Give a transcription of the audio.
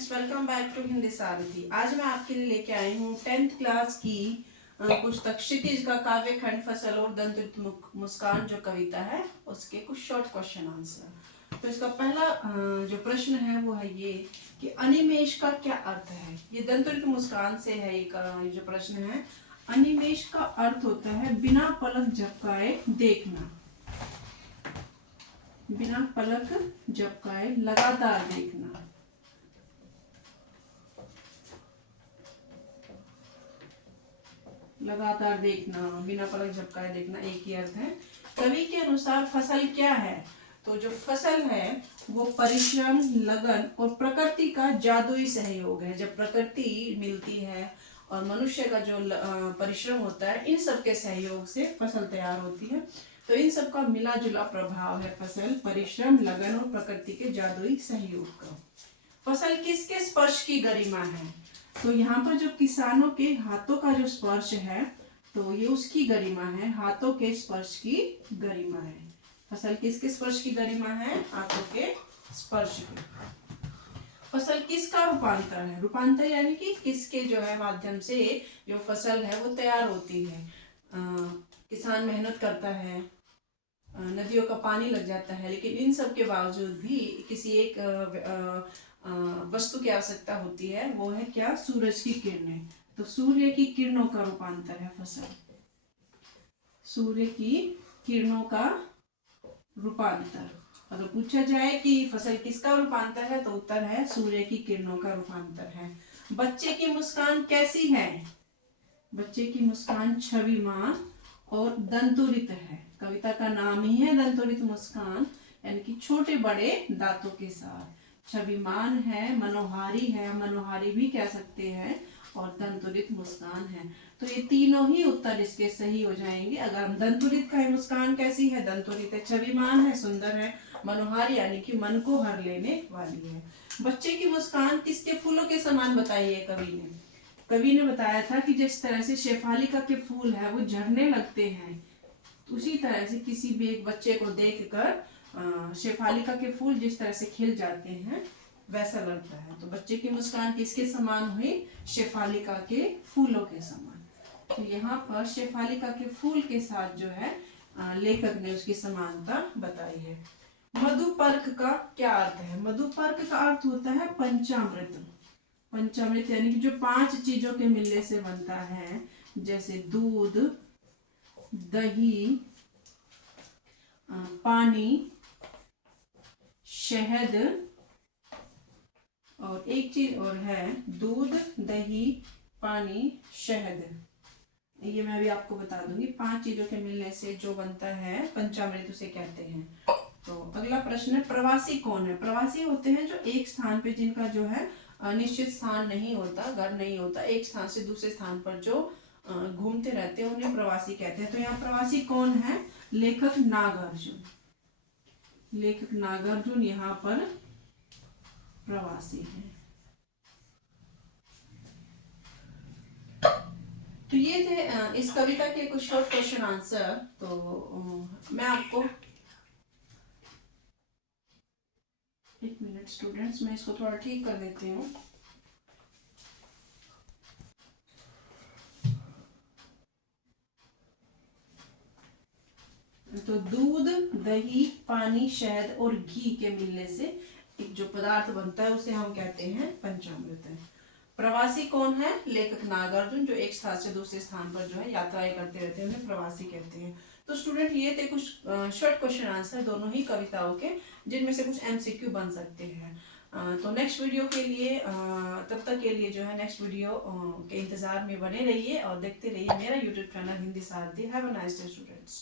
Students, welcome back to Hindi Sarathi. आज मैं आपके लिए लेके आई हूँ 10th क्लास की पुस्तक क्षितिज का काव्य खंड फसल और दंत मुस्कान जो कविता है उसके कुछ शॉर्ट क्वेश्चन आंसर। तो इसका पहला जो प्रश्न है वो है ये कि अनिमेष का क्या अर्थ है। ये दंत मुस्कान से है एक जो प्रश्न है। अनिमेष का अर्थ होता है बिना पलक झपकाए देखना, बिना पलक झपकाए लगातार देखना। लगातार देखना, बिना पलक झपकाए देखना, एक ही अर्थ है। कवि के अनुसार फसल क्या है? तो जो फसल है वो परिश्रम, लगन और प्रकृति का जादुई सहयोग है। जब प्रकृति मिलती है और मनुष्य का जो परिश्रम होता है, इन सब के सहयोग से फसल तैयार होती है। तो इन सब का मिला जुला प्रभाव है फसल, परिश्रम, लगन और प्रकृति के जादुई सहयोग का। फसल किसके स्पर्श की गरिमा है? तो यहाँ पर जो किसानों के हाथों का जो स्पर्श है तो ये उसकी गरिमा है, हाथों के स्पर्श की गरिमा है। फसल किसके स्पर्श की गरिमा है? हाथों के स्पर्श की। फसल किसका रूपांतर है? रूपांतर यानी कि किसके जो है माध्यम से जो फसल है वो तैयार होती है। किसान मेहनत करता है, नदियों का पानी लग जाता है, लेकिन इन सब के बावजूद भी किसी एक वस्तु की आवश्यकता होती है, वो है क्या? सूरज की किरणें। तो सूर्य की किरणों का रूपांतर है फसल। सूर्य की किरणों का रूपांतर। अगर पूछा जाए कि फसल किसका रूपांतर है तो उत्तर है सूर्य की किरणों का रूपांतर है। बच्चे की मुस्कान कैसी है? बच्चे की मुस्कान छविमान और दंतुरित है। कविता का नाम ही है दंतुरित मुस्कान, यानी कि छोटे बड़े दांतों के साथ। छविमान है, मनोहारी है, मनोहारी भी कह सकते हैं, और दंतुरित मुस्कान है। तो ये तीनों ही उत्तर इसके सही हो जाएंगे। अगर हम दंतुरित का मुस्कान कैसी है? दंतुरित है, छविमान है, सुंदर है, मनोहारी यानी कि मन को हर लेने वाली है। बच्चे की मुस्कान किसके फूलों के समान बताई है कवि ने? कवि ने बताया था कि जिस तरह से शेफालिका के फूल है वो झड़ने लगते हैं, उसी तरह से किसी भी एक बच्चे को देखकर शेफालिका के फूल जिस तरह से खिल जाते हैं वैसा लगता है। तो बच्चे की मुस्कान किसके समान हुई? शेफालिका के फूलों के समान। तो यहाँ पर शेफालिका के फूल के साथ जो है लेखक ने उसकी समानता बताई है। मधुपर्क का क्या अर्थ है? मधुपर्क का अर्थ होता है पंचामृत। पंचामृत यानी कि जो 5 चीजों के मिलने से बनता है, जैसे दूध, दही, पानी, शहद, और एक चीज और है, दूध, दही, पानी, शहद। ये मैं भी आपको बता दूंगी। 5 चीजों के मिलने से जो बनता है पंचामृत उसे कहते हैं। तो अगला प्रश्न है, प्रवासी कौन है? प्रवासी होते हैं जो एक स्थान पे, जिनका जो है निश्चित स्थान नहीं होता, घर नहीं होता, एक स्थान से दूसरे स्थान पर जो घूमते रहते हैं उन्हें प्रवासी कहते हैं। तो यहाँ प्रवासी कौन है? लेखक नागार्जुन। लेखक नागार्जुन यहाँ पर प्रवासी है। तो ये थे इस कविता के कुछ शॉर्ट क्वेश्चन आंसर। तो मैं आपको एक मिनट स्टूडेंट्स, मैं इसको थोड़ा ठीक कर देती हूँ। तो दूध, दही, पानी, शहद और घी के मिलने से एक जो पदार्थ बनता है उसे हम कहते हैं पंचामृत है। प्रवासी कौन है? लेखक नागार्जुन, जो एक स्थान से दूसरे स्थान पर जो है यात्राएं करते रहते हैं, उन्हें प्रवासी कहते हैं। तो स्टूडेंट ये थे कुछ शॉर्ट क्वेश्चन आंसर दोनों ही कविताओं के, जिनमें से कुछ एमसीक्यू बन सकते हैं। तो नेक्स्ट वीडियो के लिए तब तक के लिए जो है नेक्स्ट वीडियो के इंतजार में बने रहिए और देखते रहिए मेरा YouTube channel Hindi Sarathi. Have a nice day students.